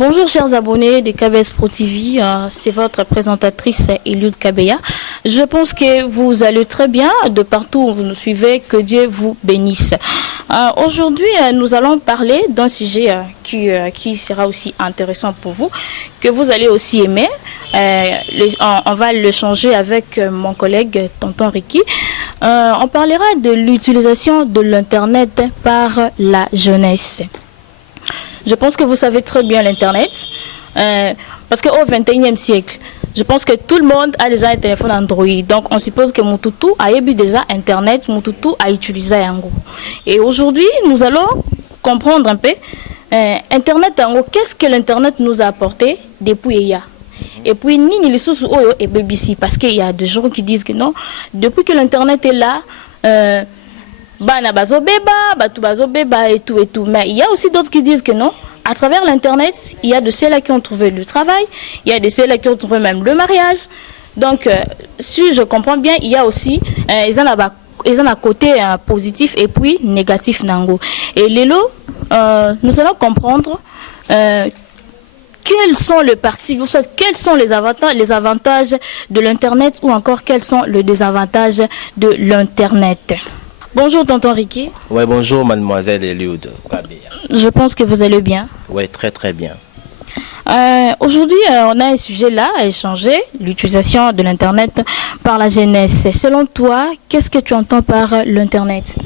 Bonjour chers abonnés de KBS Pro TV, c'est votre présentatrice Eliud Kabeya. Je pense que vous allez très bien de partout où vous nous suivez, que Dieu vous bénisse. Aujourd'hui, nous allons parler d'un sujet qui sera aussi intéressant pour vous, que vous allez aussi aimer. On va le changer avec mon collègue Tonton Ricky. On parlera de l'utilisation de l'Internet par la jeunesse. Je pense que vous savez très bien l'Internet, parce qu'au 21e siècle, je pense que tout le monde a déjà un téléphone Android. Donc on suppose que Mututu a eu déjà Internet, Mututu a utilisé Yango. Et aujourd'hui, nous allons comprendre un peu Internet Yango, qu'est-ce que l'Internet nous a apporté depuis hier. Et puis, Nini Lissousou Oyo et BBC, parce qu'il y a des gens qui disent que non, depuis que l'Internet est là, Bana bazo beba, batu bazo beba et tout et tout. Mais il y a aussi d'autres qui disent que non. À travers l'Internet, il y a de ceux-là qui ont trouvé le travail, il y a de ceux-là qui ont trouvé même le mariage. Donc, si je comprends bien, il y a aussi, ils ont un côté positif et puis négatif nango. Et Lélo, nous allons comprendre quels sont les parties, quels sont les avantages de l'Internet ou encore quels sont les désavantages de l'Internet. Bonjour Tonton Ricky. Oui, bonjour mademoiselle Eliud. Je pense que vous allez bien. Oui, très très bien. Aujourd'hui, on a un sujet là à échanger, l'utilisation de l'Internet par la jeunesse. Selon toi, qu'est-ce que tu entends par l'Internet?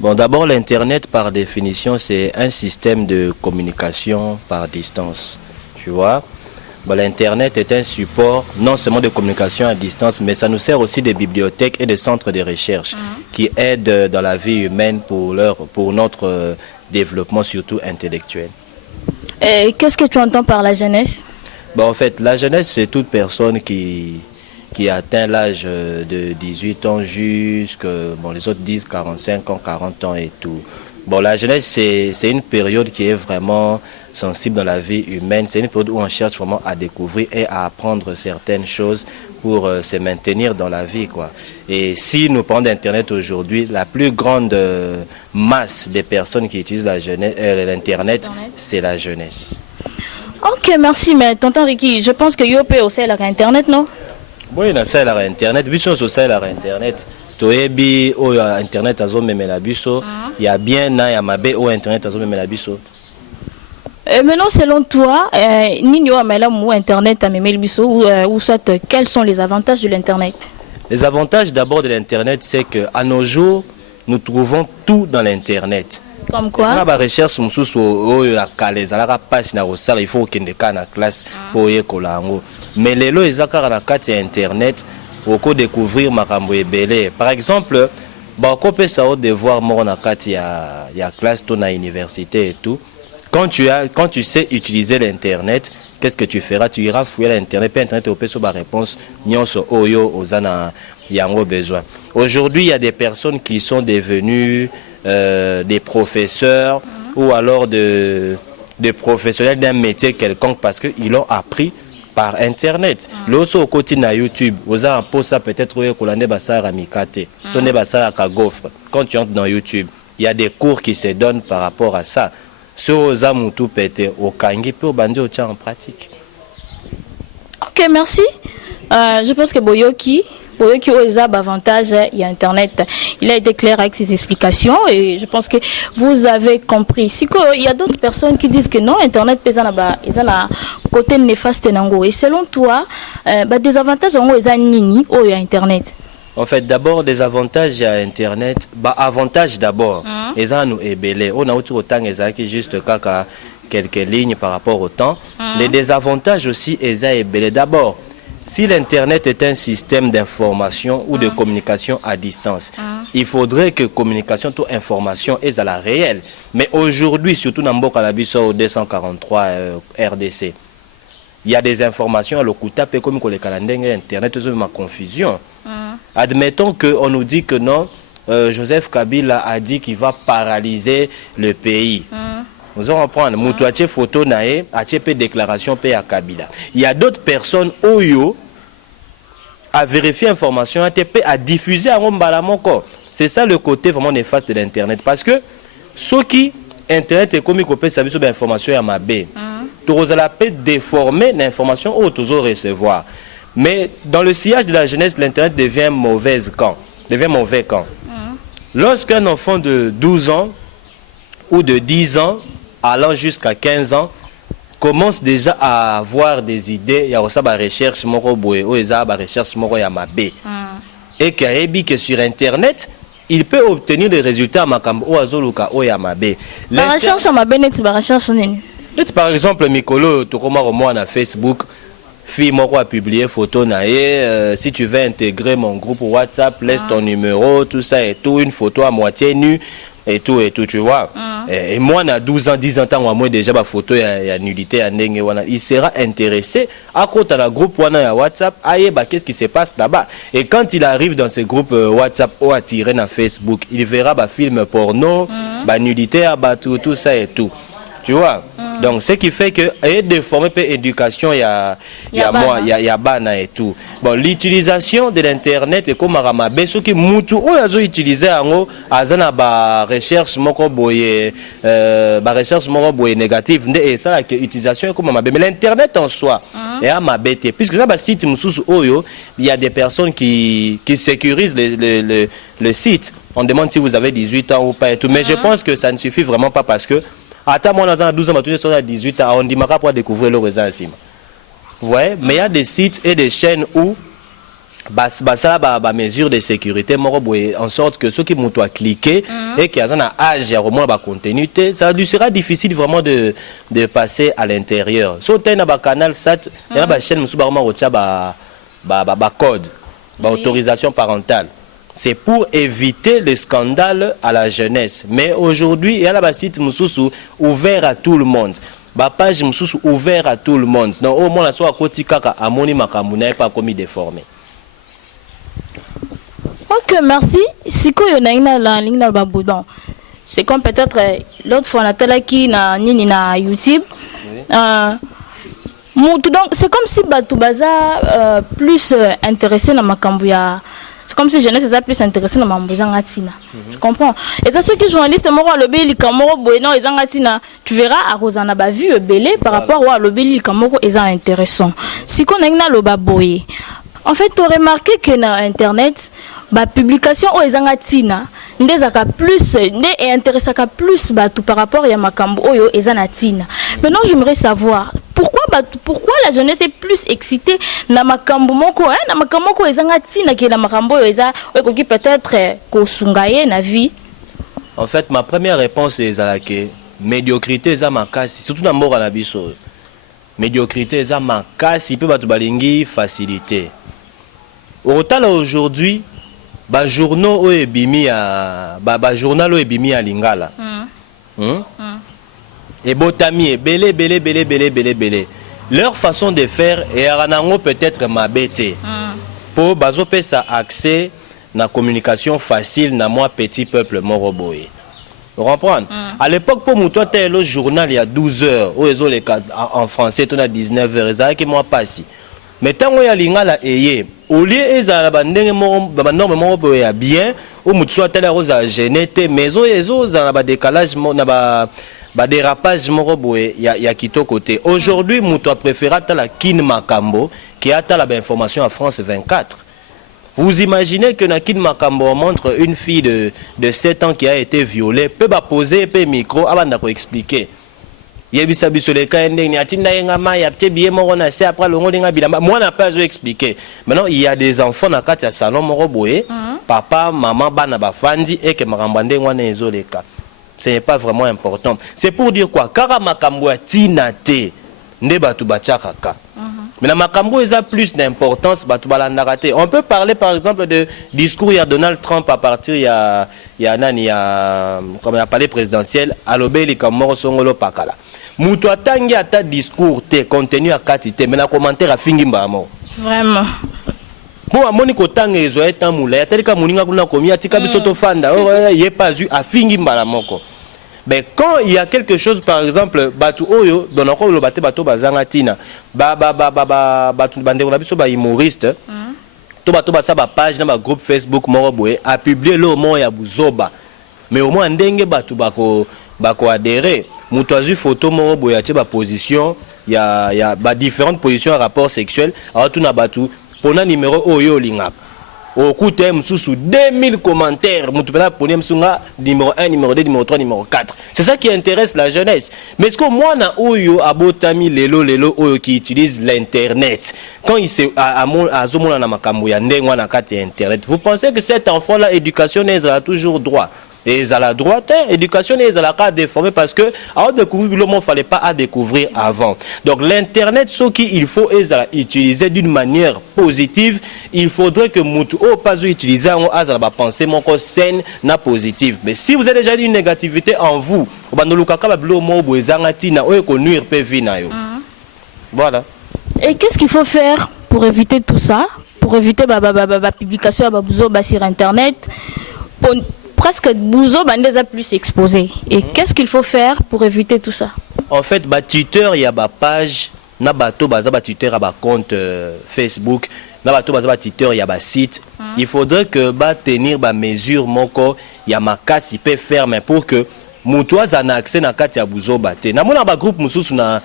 Bon, d'abord, l'Internet, par définition, c'est un système de communication par distance. Tu vois? Bon, l'Internet est un support non seulement de communication à distance, mais ça nous sert aussi des bibliothèques et des centres de recherche qui aident dans la vie humaine pour notre développement, surtout intellectuel. Qu'est-ce que tu entends par la jeunesse? Bon, en fait, la jeunesse, c'est toute personne qui atteint l'âge de 18 ans jusqu'à, bon, les autres disent 45 ans, 40 ans et tout. Bon, la jeunesse, c'est une période qui est vraiment sensible dans la vie humaine. C'est une période où on cherche vraiment à découvrir et à apprendre certaines choses pour se maintenir dans la vie, quoi. Et si nous parlons d'Internet aujourd'hui, la plus grande masse des personnes qui utilisent l'Internet, c'est la jeunesse. Ok, merci, mais tonton Ricky, je pense que Yopé aussi a Internet, non? Oui, il y a Internet. Biso aussi a Internet. Toebi o Internet azo memela biso, il y a bien na ya mabe o Internet azo memela biso. Maintenant, selon toi, Nino amela mou Internet a memela biso ou soit quels sont les avantages de l'Internet? Les avantages d'abord de l'Internet, c'est que à nos jours, nous trouvons tout dans l'Internet. Comme quoi? On a la recherche la il faut qu'il y ait une classe pour y colango. Mais les lois ezaka na carte Internet au découvrir makambo ebele. Par exemple, on peut savoir devoir mon na carte ya classe ton à université et tout. Quand tu sais utiliser l'internet, qu'est-ce que tu feras? Tu iras fouiller l'internet, puis internet au sur la réponse nyonso oyo ozana yango besoin. Aujourd'hui, il y a des personnes qui sont devenues des professeurs ou alors des professionnels d'un métier quelconque parce qu'ils l'ont appris par internet. Lorsque au côté na YouTube, vous avez un post peut-être quand tu entres dans YouTube, il y a des cours qui se donnent par rapport à ça. Ce aux amutu pété au kangi pour bandi au tien en pratique. Ok, merci. Je pense que Boyoki Oezab avantage, il y a Internet. Il a été clair avec ses explications et je pense que vous avez compris. Si il y a d'autres personnes qui disent que non, Internet pèse un côté néfaste nango. Et selon toi, des avantages en Oezan nini au Internet. En fait, d'abord, des avantages à Internet. Avantage d'abord. Et ça nous est belé. On a autant qui juste quelques lignes par rapport au temps. Les désavantages aussi, est belé. D'abord, si l'Internet est un système d'information ou de communication à distance, il faudrait que communication, toute information est à la réelle. Mais aujourd'hui, surtout dans Mboka Labiso au 243 RDC, il y a des informations à l'Okuta, comme le calendrier Internet, c'est ma confusion. Admettons qu'on nous dit que non, Joseph Kabila a dit qu'il va paralyser le pays. Nous allons prendre Moutouache photo nae, HP déclaration paix à Kabila. Il y a d'autres personnes Oyo à vérifier l'information, à diffuser à Rombalamoko. C'est ça le côté vraiment néfaste de l'Internet. Parce que ceux qui Internet est comme il peut savoir sur l'information à ma B. la peut déformer l'information ou toujours recevoir. Mais dans le sillage de la jeunesse, l'Internet devient mauvais camp. Lorsqu'un enfant de 12 ans ou de 10 ans, allant jusqu'à 15 ans, commence déjà à avoir des idées, il y a aussi des recherches et que sur Internet, il peut obtenir des résultats par exemple, Mikolo, tu na Facebook, fille a publié photo si tu veux intégrer mon groupe WhatsApp, laisse ton numéro, tout ça et tout, une photo à moitié nue et tout, tu vois. Et moi, à 12 ans, 10 ans, moi déjà ma photo ya nudité à Ndenge, il sera intéressé à côté de la groupe WhatsApp, qu'est-ce qui se passe là-bas. Et quand il arrive dans ce groupe WhatsApp ou attiré dans Facebook, il verra film porno, nudité, tout ça et tout. Tu vois? Donc, ce qui fait que, et de former éducation, il y a bana et tout. Bon, l'utilisation de l'Internet est comme Ramabe, ce qui moutou, ou yazo utilisé en azana ba recherche moko boye négative, et ça, l'utilisation est comme Ramabe. Mais l'Internet en soi, est à Mabete. Puisque ça, site Moussous Oyo, il y a des personnes qui sécurisent le site. On demande si vous avez 18 ans ou pas et tout. Mais je pense que ça ne suffit vraiment pas parce que, attends, moi, dans 12 ans, je à 18 ans, on dit pour découvrir le réseau. Vous voyez? Mais il y a des sites et des chaînes où ça a mesure de sécurité en sorte que ceux qui m'ont cliqué et qui ont un âge au moins contenu, ça lui sera difficile vraiment de passer à l'intérieur. Si tu as un canal SAT, il y a une chaîne qui a code, autorisation parentale. C'est pour éviter le scandale à la jeunesse. Mais aujourd'hui, il y a un site ouvert à tout le monde. La page ouvert à tout le monde. Donc, au moins, la soit à côté kaka amoni makamuna pas commis déformé. Ok, merci. Si il y a la ligne dans c'est comme peut-être l'autre fois on a qui na nini na YouTube. Donc c'est comme si Batou Baza plus intéressé dans makambuya. C'est comme si jeunesse est plus intéressée dans Mambozangatina. Tu comprends? Et ça, ceux qui journalistes, tu verras à Rosana Bavu belé par rapport à l'obéli Kamoro est intéressant. Si on a le baboye. En fait, tu as remarqué que dans Internet, la publication aux Zangatina, ndezaka plus, est intéressant plus tout par rapport à Makambo Oyo et Zanatina. Maintenant, j'aimerais savoir pourquoi la jeunesse est plus excitée na Makambo Moko, na Makambo Moko et Zangatina que la Makambo Eza, qui peut-être Kosungaye na vie. En fait, ma première réponse est que médiocrité est makasi, surtout dans Mora na biso. Médiocrité est makasi, peut batu balingi facilité. Autant aujourd'hui, journal o ebimi à Lingala. Et botami belé. Leur façon de faire est peut-être mabete. Pour bazope ça accès na communication facile na moi petit peuple moroboé. Vous comprenez? À l'époque pour moi toi le journal il y a 12 heures en français tu as 19 heures ça qui moi pas si. Mais tant que ya Lingala eye au lieu ezala bandenge norme moko ya bien ou mutu soit telle rose à genete mais ezo za ba décalage na ba dérapage moko boye ya kito côté. Aujourd'hui mutu a préféré la Kin Makambo qui a la information à France 24. Vous imaginez que na Kin Makambo montre une fille de 7 ans qui a été violée peut ba poser pe micro avant de expliquer. Moi n'a pas expliqué. Maintenant il y a des enfants dans le salon moroboé, papa, maman, bana bafandi et que marambande wana ezoleka. Ce n'est pas vraiment important. C'est pour dire quoi? Kara makambo ya tinate nde batu bachakaka. Mais la makambo a plus d'importance batu balandarate. On peut parler par exemple de discours de Donald Trump à partir comme il a parlé présidentiel à l'obéli comme moro songolo pakala. Mutu atangi ata discours te contenu à quantité mais na commentaire à fingi mbamo. Vraiment. Moi amoni ko tanga ezo eta mula ya telika muninga kuna komi atika bisoto fanda yé pas eu à fingi mbala moko. Mais quand il y a quelque chose par exemple batu oyo donako lo baté bato bazanga tina batu bande na biso ba humoriste to bato ba sa ba page na ba groupe Facebook moko boye a publier le mot ya buzoba mais au moins ndenge batu bako adhérer. mutu azwi photo moko boye atie ba position ya ba différentes positions à rapport sexuel alors tout na batu pona numéro oyo lingaka okute msusu 2000 commentaires mutu pena poni msunga numéro 1 numéro 2 numéro 3 numéro 4 c'est ça qui intéresse la jeunesse mais est-ce que moi na oyo abotami lelo oyo qui utilise l'internet quand il se azomona na makambo ya ndengwa na kati internet vous pensez que cet enfant là éducation a toujours droit et ils à la droite, éducation ils à la cas déformée parce que avant de découvrir le monde fallait pas à découvrir avant. Donc l'internet ce qu'il faut utiliser d'une manière positive, il faudrait que mutu au pas utiliser en à la pensée mon saine na positive. Mais si vous avez déjà une négativité en vous, voilà. Et qu'est-ce qu'il faut faire pour éviter tout ça, pour éviter la publication sur internet presque Bouzo Bandeza plus exposé. Et qu'est-ce qu'il faut faire pour éviter tout ça? En fait, tuteur, il y a une page, na bato baza tuteur à compte Facebook, na bato baza tuteur, il y a un site. Il faudrait que tenir ba mesure moko, il y a ma case il peut faire mais pour que mutoaz en accès na kati ya Bouzo bate. Na mona ba groupe mususu na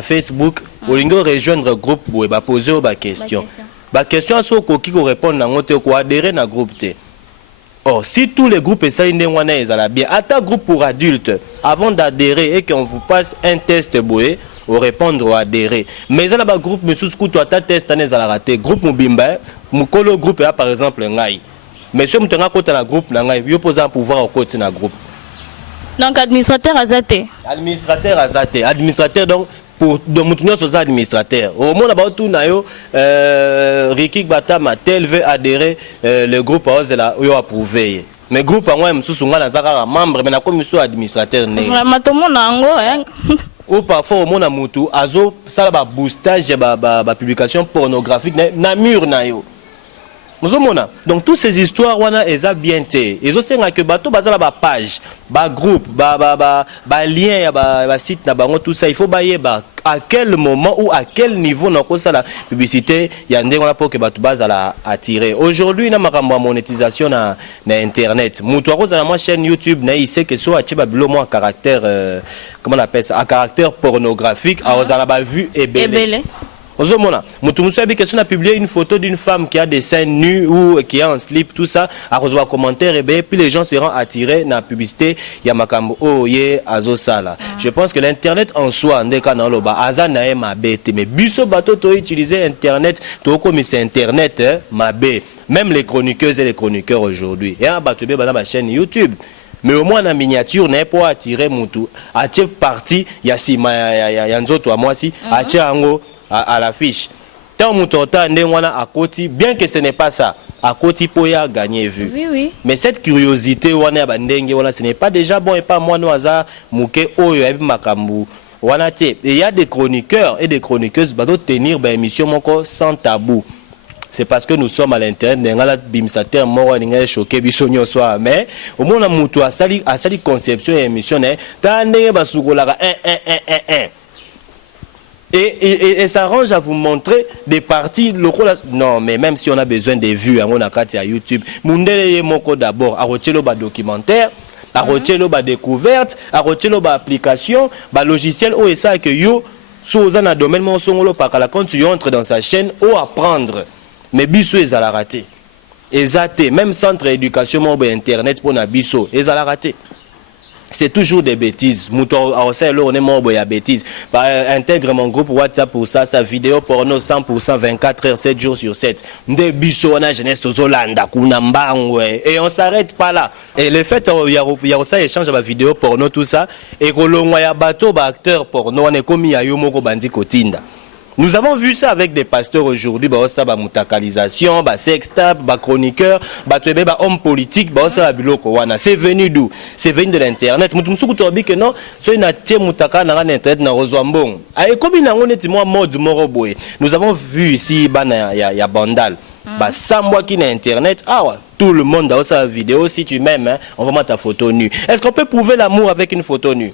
Facebook, olingo rejoindre groupe boye ba poser ba question. Ba question so ko ki ko répondre na ngote ko adhérer na groupe te. Oh, si tous les groupes essayent de bien, à ta groupe pour adultes, avant d'adhérer et qu'on vous passe un test boué, ou répondre ou adhérer. Mais il y a un groupe, monsieur Scoutou, à test, à raté. Groupe Mubimba, Moukolo groupe, là, par exemple, Ngaï. Mais si vous avez un côté dans le groupe, Ngaï, vous posez un pouvoir au côté dans le groupe. Donc, administrateur Azate. Administrateur Azate. Administrateur, donc, pour de moutonner sur administrateur. Au moins là-bas tout nayo Ricky Batama tel veut adhérer le groupe à la yo approuvé. Mais groupe à moi msusu ngana zaka membre mais na commission administrateur né. Vraiment tout monde ango hein. Ou parfois au monde mutu azo sala ba boostage ba publication pornographique na mur na yo. Donc toutes ces histoires wana eza bien té. Ezo senga que bato bazala ba page, ba groupe, ba lien ya ba site na bango tout ça il faut bailler à quel moment ou à quel niveau na ko sala publicité ya ndenge wana pour que bato bazala attirer. Aujourd'hui na makambo ya monétisation na internet. Mutu akozala ma chaîne YouTube na il sait que so atiba bilo mo caractère comment on appelle ça à caractère pornographique a ozala ba vue et belé. Ozomona, Moutoumoussou a publié une photo d'une femme qui a des seins nus ou qui est en slip, tout ça, à recevoir commentaire et puis les gens seront attirés dans la publicité. Il y a Makambo, oh, yé, Azosala. Je pense que l'internet en soi, Ndekanaloba, Azanae Mabé, mais Busso Bato, tu utiliser internet, tu comme c'est internet, Mabé. Même les chroniqueuses et les chroniqueurs aujourd'hui. Et un Batobé dans ma chaîne YouTube. Mais au moins, la miniature n'est pas attirer Moutou. À quelle partie, il y a si, il y a Nzoto à moi si, à Tchango. À l'affiche. Tant moutota ndengwana à côté, bien que ce n'est pas ça, à côté pour y gagner vue. Oui, oui. Mais cette curiosité wana bandenge wana ce n'est pas déjà bon et pas moi no hasard mouké oyo ebi makambu wana té. Et il y a des chroniqueurs et des chroniqueuses qui doivent tenir ba émission moko sans tabou. C'est parce que nous sommes à l'internet, n'engala bimsater mort n'engala choqué bisonyo soit mais au moins la moutou a sali conception et émission né tandenge basukola Et ça arrange à vous montrer des parties locaux. Non, mais même si on a besoin des vues, on a à YouTube. Mundele moko d'abord, à retirer le documentaire, à retirer le découverte, à retirer le application, le logiciel, ou et ça que yo, sous un domaine, mon son par la quand tu entres dans sa chaîne, ou apprendre. Mais biso est à la rater. Et même centre d'éducation, mon internet pour na biso, est à la rater. C'est toujours des bêtises. Mouton, on est mort, il y a bêtises. Intègre mon groupe WhatsApp pour ça, sa vidéo porno 100%, 24 heures, 7 jours sur 7. Des bisous, on a jeunesse aux Hollanda, et on s'arrête pas là. Et le fait, il y a aussi échange de vidéo porno, tout ça, et que l'on a bateau, acteur porno, on est comme il y a Yomoko Bandi Kotinda. Nous avons vu ça avec des pasteurs aujourd'hui, ça va mutakalisation, sextap, chroniqueur, homme politique, ça biloko wana. C'est venu d'où? C'est venu de l'internet. Mutumsuku tobi que non, so ina tie mutaka na internet na rozwambong. Ay komi na ngone ti moi mode moroboy. Nous avons vu ici bana ya bandal. Sambwa qui na internet, tout le monde dans sa vidéo si tu m'aimes, hein, on va mettre ta photo nue. Est-ce qu'on peut prouver l'amour avec une photo nue?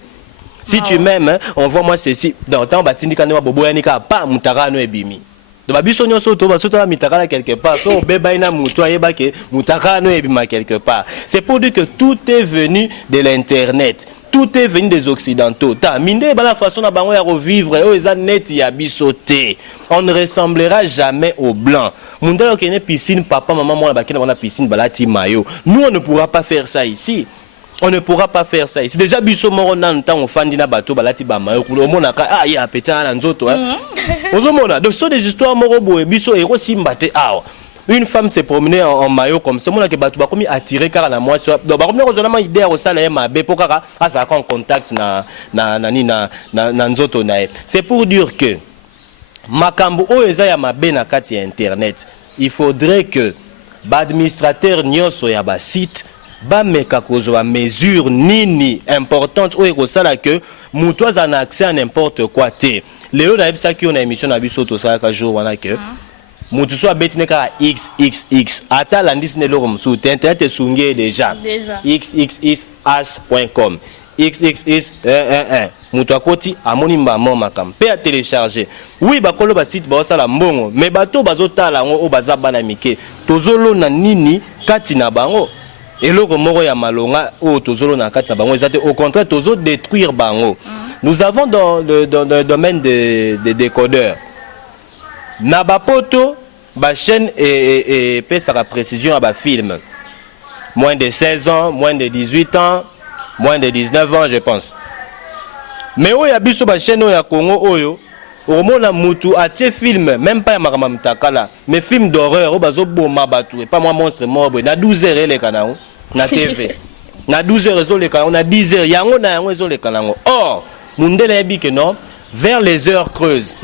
Si tu m'aimes, hein, envoie-moi ceci. Dans le temps, Batindi Kanema Bobo Yanika, pas Moutarano et Bimi. donc babiso nyonso to baso to mitaka quelque part so beba ina mutu ayeba ke mutaka no ebima quelque part. C'est pour dire que tout est venu de l'internet. Tout est venu des occidentaux. Ta minde la façon na bango ya revivre o eza net ya bisoté. On ne ressemblera jamais aux blancs. Mundalo kene piscine papa maman moi bakena na piscine balati mayo. Nous on ne pourra pas faire ça ici. On ne pourra pas faire ça ici. Déjà biso moro nan temps ofandi na bateau balati ba mayo kulo mona ka ah ya peta na nzoto hein. Ozomona donc so des histoires moro boye biso ero simbate awa. Une femme s'est promenée en maillot comme ça. Mon que batu ba komi attiré car na moi so donc ba komi kozona idée au sala ma be pour kaka asa en contact na nzoto na. C'est pour dire que makambo o eza ya mabe na kati ya internet. Il faudrait que l'administrateur nyonso ya ba site ba meka kozwa mesure nini importante o ekosala que mutu a accès à n'importe quoi te. Léo na ebisa ki on a émission na biso to sala ka jour wana que mutu so abetine ka xxx ata landis ne lo msu internet esungé déjà xxxas.com xxx mutu akoti amoni mbamo makam pe a télécharger oui bakolo ba site ba sala mbongo mais bato bazotala ngo o baza bana mike tozolo na nini kati na bango eloko moko ya malonga o tozolo na kati na bango ezate au contraire tozo détruire bango. Nous avons dans le domaine des décodeurs Nabapoto, ba chaîne et sa précision à ba film. Moins de 16 ans, moins de 18 ans, moins de 19 ans, je pense. Mais où y a biso ba chaîne ya Congo oyo, au mona mutu a tie film, même pas ya makamam takala, mais film d'horreur, o bazo boma batu et pas moi monstre mort na 12h les kanao na TV. Na 12h les kanao, na 10h yango na yango les kanao. Or, mundele ebi que non. Vers les heures creuses,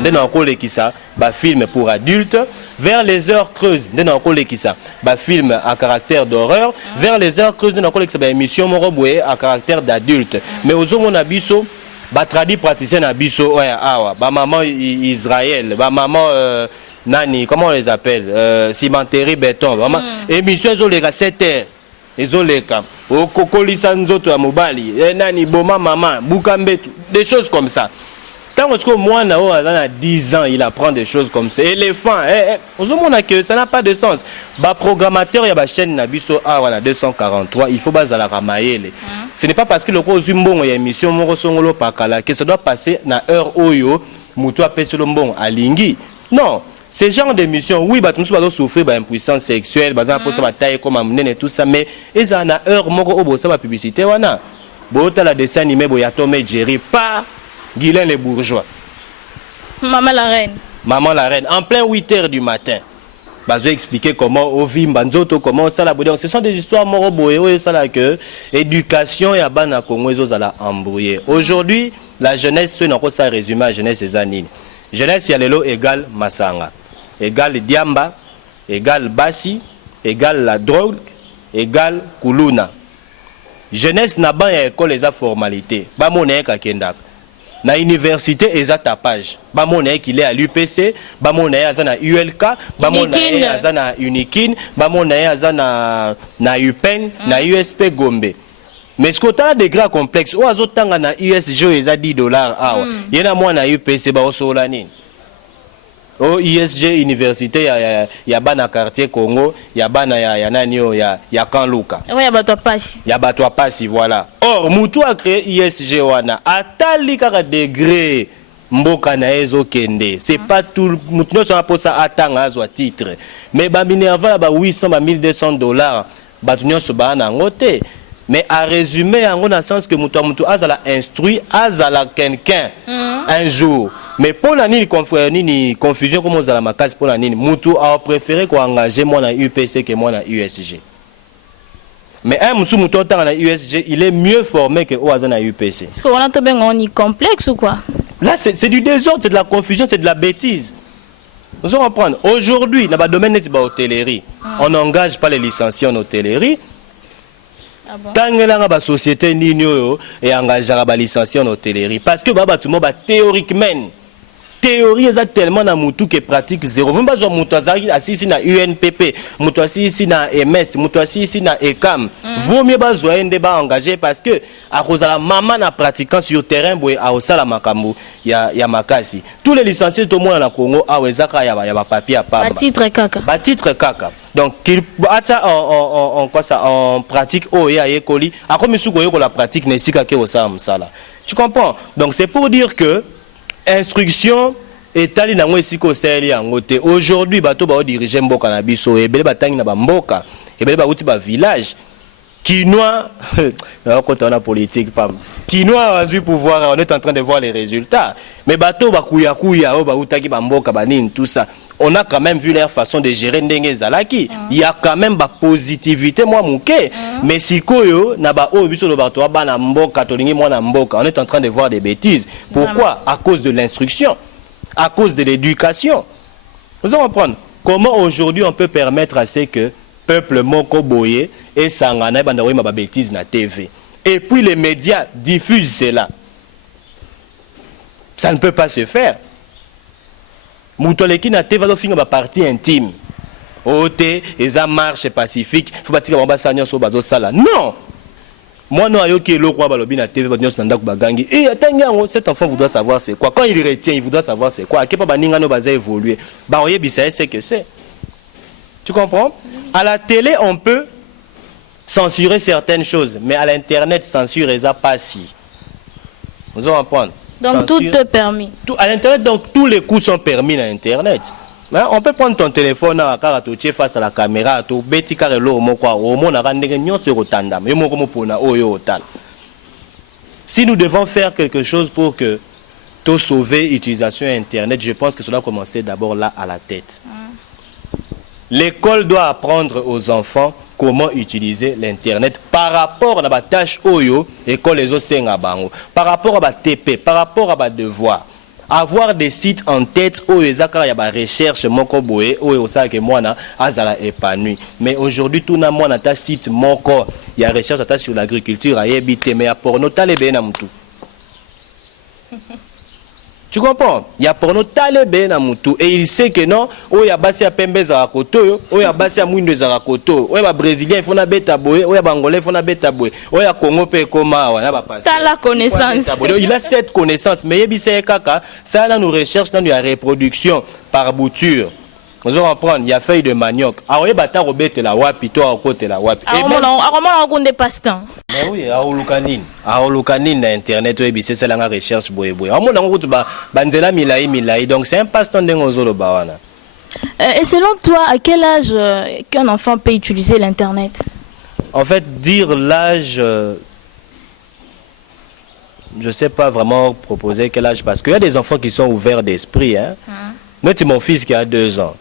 bah film pour adultes. Vers les heures creuses, bah film à caractère d'horreur. Vers les heures creuses, bah émission moroboué à caractère d'adulte. Mais aux hommes on a biso, bah tradit praticien a biso, ouais, bah maman Israël, bah maman nani, comment on les appelle, cimenterie béton, maman émission ils ont les 7 heures. Ils ont les cas. Au kokolisa nzoto à mobali, nani boma maman, bukambetu, des choses comme ça. Tant que moi, à 10 ans, il apprend des choses comme ça. Éléphant, que ça n'a pas de sens. Bah, programmateur, il y a une chaîne Nabiso A 243, il faut baser la ramaïle. Ce n'est pas parce que le gros Zumbon y a émission Morosongolo Pakala que ça doit passer na heure Oyo, Moutoua Pesolombon à Lingui. Non. Ce genre d'émission, oui, bah, tout le monde souffrir d'impuissance sexuelle, bah, ça va tailler comme amener et tout ça, mais ils ont na heure Moro Obo, ça va publicité, wana. Bota la dessin animé, Boyatome Jerry, pas. Guylain les bourgeois. Maman la reine. Maman la reine. En plein 8h du matin. Je vais expliquer comment au Vimbanzoto, comment ça la bouillon. Ce sont des histoires moroboé, ça la que éducation et abana Congo ils la embrouiller. Aujourd'hui, la jeunesse, ce n'est pas ça résumé à jeunesse et anines. Jeunesse yalelo égale Masanga, égale Diamba, égale Bassi, égale la drogue, égale Kuluna. Jeunesse n'a pas école les formalités. Ba monnaie kakenda. Na université eza tapage ba monnaie qu'il est à l'UPC ba monnaie azana ULK ba monnaie azana Unikin ba monnaie azana na UPEN na USP Gombe. Mais ce que tu as des grands complexes ou azotanga na USG eza $10 awa yena moi na UPC ba osola nini o ISG université ya bana quartier Congo ya bana ya nani yo ya Kanluka ya bato pasi ya bato pasi voilà. Or mutu a créé ISG wana atali kaka degré mboka na ezo kende c'est pas tout mutu no ça pour ça atanga azwa titre mais ba minerva ba 800 ba $1200 bato nyonso ba na ngote. Mais à résumer, en gros, sens que mutu azala instruit, azala quelqu'un un jour. Mais pour la confusion, comme on a ma case pour la mutu a préféré qu'on engage moi dans UPC que moi dans USG. Mais un mutu dans la USG, il est mieux formé que Oazan dans UPC. Est-ce qu'on a un complexe ou quoi? Là, c'est du désordre, c'est de la confusion, c'est de la bêtise. Nous allons prendre. Aujourd'hui, dans le domaine de l'hôtellerie, on n'engage pas les licenciés en hôtellerie. Tant que la société nino et engagera ba licencié en hôtellerie parce que baba tout le monde théoriquement théorie est tellement na mutu que pratique zéro. Vous pas mutu assis na UNPP, mutu assis na MS, mutu assis na ECAM. Vaut mieux pas un débat engagé parce que à cause de la maman na pratiquant sur terrain boy a osala makambu ya makasi. Tous les licenciés tout le monde na Congo a wezaka ya ba papier à part. Batitre kaka. Batitre kaka. Donc qu'il en quoi ça en pratique ya ekoli a comme suko yo la pratique ne sika ke osala msala. Tu comprends? Donc c'est pour dire que instruction etali nango esiko seli yangote aujourd'hui bato ba diriger mboka na biso ebele batangi na bamboka ebele ba uti ba village quinois quand on a politique pam quinois a eu pouvoir on est en train de voir les résultats mais bato ba kuya ba utaki bamboka banine tout ça on a quand même vu leur façon de gérer ndenge zalaki il y a quand même ba positivité moi mouké mais sikoyo na ba o biso lo bato ba na mboka tolingi mwana mboka on est en train de voir des bêtises pourquoi à cause de l'instruction à cause de l'éducation vous allez comprendre comment aujourd'hui on peut permettre à ce que peuple moko boye et sangana banda oui ma bêtise na TV et puis les médias diffusent cela ça ne peut pas se faire. Moutoleki na TV va finir ba partie intime. Ote eza marche pacifique, faut pas tirer ba sanyo so bazo sala. Non. Moi non ayoki eloko balobi na TV ba nyos na ndako bagangi. Et attends cet enfant voudra savoir c'est quoi. Quand il retient, il voudra savoir c'est quoi. Akepa baninga no baza évoluer. Ba oyebisa c'est que c'est. Tu comprends? À la télé, on peut censurer certaines choses, mais à l'internet censure eza pas si. Vous allez comprendre? Donc tout est permis. Tout, à l'internet, donc tous les coups sont permis à l'internet. On peut prendre ton téléphone face à la caméra, si nous devons faire quelque chose pour que tout sauver l'utilisation internet, je pense que cela doit commencer d'abord là à la tête. L'école doit apprendre aux enfants comment utiliser l'internet par rapport à la tâche oyo école les osenga bango par rapport à la TP par rapport à la devoir avoir des sites en tête oyo ezaka ya ba recherche moko boye oyo osala ke mwana azala épanoui mais aujourd'hui tout na mwana ta site moko ya recherche ata sur l'agriculture ayebite mais ya porno talebe na mutu. Tu comprends? Il y a pour nous talibé na mutu et il sait que non, o ya basi ya pembe za koto, o ya basi ya mwindo za koto, o ya brésilien il faut na beta boy, o ya bangolais il faut na beta boy, o ya Congo pe koma wana ba passer. T'as la connaissance. Il a cette connaissance mais yebise kaka, ça là nous recherche dans la reproduction par bouture. Nous allons prendre, il y a feuille de manioc. Ah oui, bata robete la wapi, toi au côté la wapi. Ah on compte des passe-temps. Mais oui, à Olukanine internet oui c'est la recherche boye boye. Ah mon route banzela milai donc c'est un passe-temps de ngozolo bawana. Et selon toi, à quel âge qu'un enfant peut utiliser l'internet? En fait, dire l'âge je sais pas vraiment proposer quel âge parce qu'il y a des enfants qui sont ouverts d'esprit hein. Note mon fils qui a 2 ans.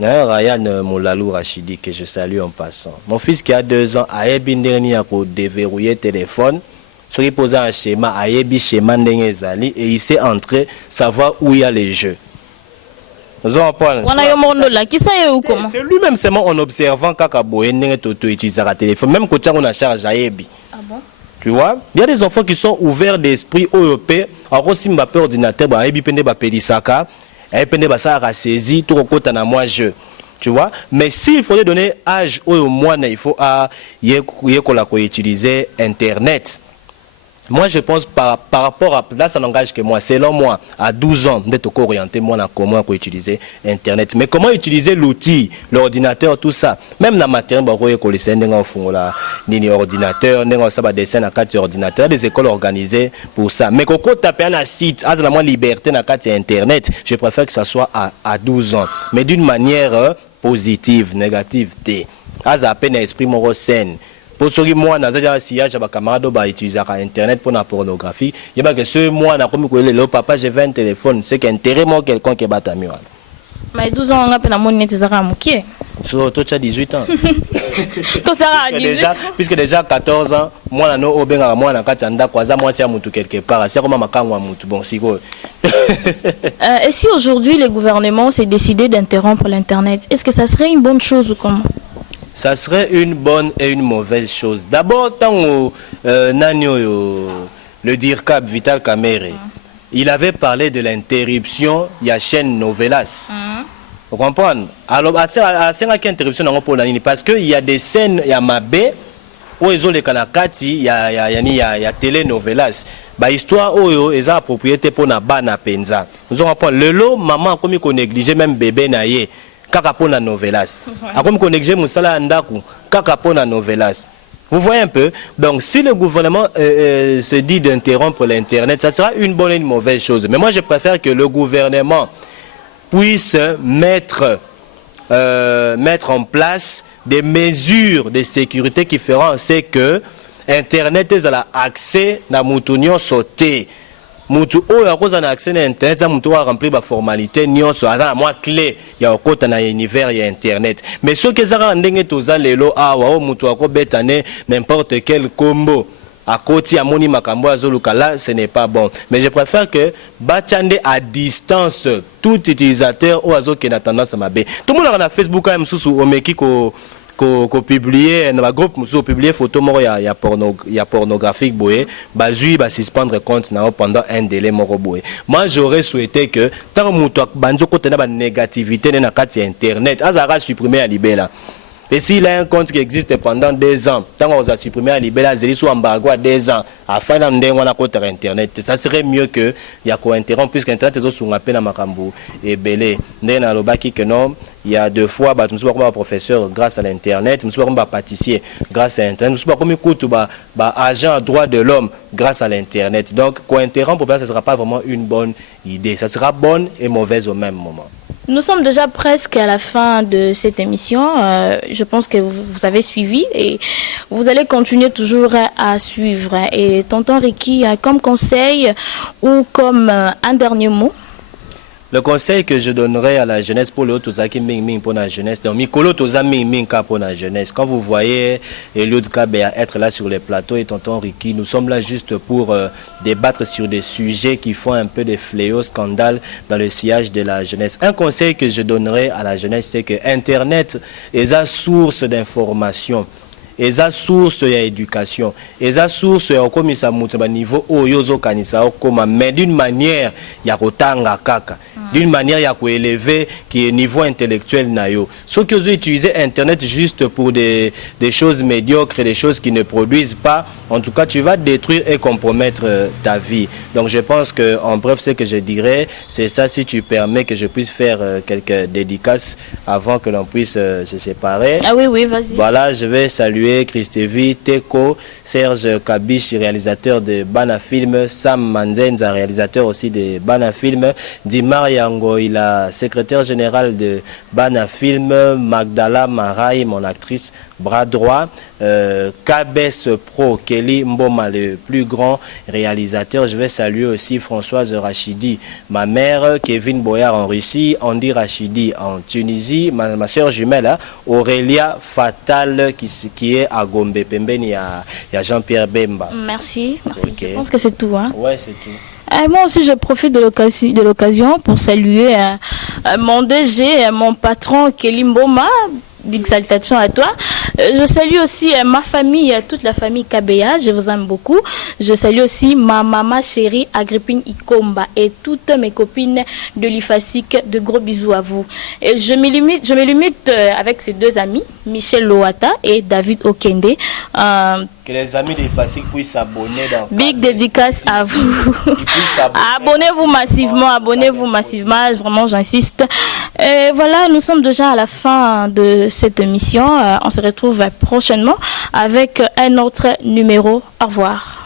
Ryan Moulalou Rachidi, que je salue en passant. Mon fils qui a 2 ans a déverrouillé le téléphone, il pose un schéma, schéma et il sait entrer, savoir où il y a les jeux. C'est lui-même seulement en observant Kakaboé utilise le téléphone, même quand on a charge à Ebi. Ah bon? Tu vois, il y a des enfants qui sont ouverts d'esprit européen, alors si Mbappé ordinateur, Ebi Pende Bapelisaka. Et puis ça saisi tout côté na moi je tu vois mais s'il faut donner âge au moins il faut utiliser internet. Moi je pense par rapport à là ça n'engage que moi selon moi à 12 ans d'être orienté moi à comment utiliser internet mais comment utiliser l'outil l'ordinateur tout ça même dans matériel ba ko école ndenge fungola nini ordinateur ndenge ça ba dessin na carte ordinateur des écoles organisées pour ça mais koko taper un site à la moins liberté na carte internet je préfère que ça soit à 12 ans mais d'une manière positive négative t à peine esprit mon scène. Pour ceux qui moi dans un sillage à camarade ba utiliser internet pour la pornographie il y a que ce moi na comme le papa j'ai 20 téléphones c'est qu'intérêt moi quelqu'un qui bat mieux mais 12 ans on a peine à mon net zara mukie so toi tu as 18 ans toi ça a 18 déjà puisque déjà 14 ans moi na no obenga moi na katanda kwaza moi c'est mutu quelque part c'est comme makangwa mutu bon siko. Et si aujourd'hui le gouvernement s'est décidé d'interrompre l'internet est-ce que ça serait une bonne chose ou comment? Ça serait une bonne et une mauvaise chose. D'abord, tant le DIRCAP Vital Kamere, il avait parlé de l'interruption de la chaîne Novelas. Vous comprenez? Alors, c'est une interruption parce qu'il y a des scènes, il y a Mabé, où ils ont les Kanakati, il y a télénovelas. Bah, histoire où ils ont la propriété pour na bana penza. Nous avons appris le lot, maman, comme il négligé même bébé naïe, kaka pour na novelas. Comme il négligé moussala andaku, kaka pour na novelas. Vous voyez un peu? Donc, si le gouvernement se dit d'interrompre l'Internet, ça sera une bonne et une mauvaise chose. Mais moi, je préfère que le gouvernement puisse mettre en place des mesures de sécurité qui feront c'est que Internet est accès à moutounion sauté. Moutou a accès à Internet, ça moutou a rempli la formalité, nion so a moi clé il y a au côté dans l'univers il y a Internet. Mais ce que ça rend dingue tous les lots a ou moutou a ko betane n'importe quel combo. À côté à moni makambo azolukala, ce n'est pas bon. Mais je préfère que bachande à distance tout utilisateur ou azo qui n'a tendance à m'aber. Tout le monde a Facebook quand même sous omeki ko publier dans le groupe nous publier photo moro ya pornographique boye bazui ba suspendre compte na pendant un délai moro boye. Moi j'aurais souhaité que tant muto banjo ko tena ba négativité na kati internet azara supprimer à libéla. Et s'il a un compte qui existe pendant 2 ans, tant qu'on a supprimé à Libéla, il soit embargo à 2 ans, afin d'amener un compte Internet. Ça serait mieux que il y a qu'on interrompt, puisque Internet est aussi un appel à Makambu et Belé. Il y a 2 fois, nous sommes comme professeur grâce à l'Internet, nous sommes comme pâtissier grâce à l'Internet, nous sommes comme agent droit de l'homme grâce à l'Internet. Donc, qu'on interrompt, ce ne sera pas vraiment une bonne idée. Ça sera bonne et mauvaise au même moment. Nous sommes déjà presque à la fin de cette émission. Je pense que vous avez suivi et vous allez continuer toujours à suivre. Et tonton Ricky, comme conseil ou comme un dernier mot? Le conseil que je donnerai à la jeunesse pour le Tozaki Ming Ming pour la jeunesse, donc Mikolo Toza Ming Ming pour la jeunesse. Quand vous voyez Eliud Kabea être là sur les plateaux et tonton Ricky, nous sommes là juste pour débattre sur des sujets qui font un peu des fléaux, scandales dans le sillage de la jeunesse. Un conseil que je donnerai à la jeunesse, c'est que Internet est la source d'information. Et la source d'éducation, et la source de niveau mais d'une manière il y a kaka, d'une manière il y a élevé qui est niveau intellectuel nayo. Ceux qui ont utilisé Internet juste pour des choses médiocres, des choses qui ne produisent pas, en tout cas tu vas détruire et compromettre ta vie. Donc je pense que en bref ce que je dirais, c'est ça. Si tu permets que je puisse faire quelques dédicaces avant que l'on puisse se séparer. Ah oui, vas-y. Voilà, je vais saluer Christevi, Teko, Serge Kabish, réalisateur de Bana Film, Sam Manzenza, réalisateur aussi de Bana Film, Dimar Yango, il est secrétaire général de Bana Film, Magdala Marai, mon actrice bras droit, KBS Pro, Kelly Mboma, le plus grand réalisateur. Je vais saluer aussi Françoise Rachidi, ma mère, Kevin Boyard en Russie, Andy Rachidi en Tunisie, ma soeur jumelle, hein, Aurélia Fatal qui est à Gombe, Pembeni, il y a Jean-Pierre Bemba. Merci. Okay. Je pense que c'est tout. Hein? Ouais, c'est tout. Moi aussi, je profite de l'occasion pour saluer mon DG, mon patron Kelly Mboma. Big salutation à toi. Je salue aussi ma famille, toute la famille Kabea. Je vous aime beaucoup. Je salue aussi ma maman chérie Agrippine Ikomba et toutes mes copines de l'IFASIC. De gros bisous à vous. Et je me limite avec ces 2 amis, Michel Loata et David Okende. Que les amis de l'IFASIC puissent s'abonner. Big dédicace à vous. Abonnez-vous massivement. Vraiment, j'insiste. Et voilà, nous sommes déjà à la fin de cette émission. On se retrouve prochainement avec un autre numéro. Au revoir.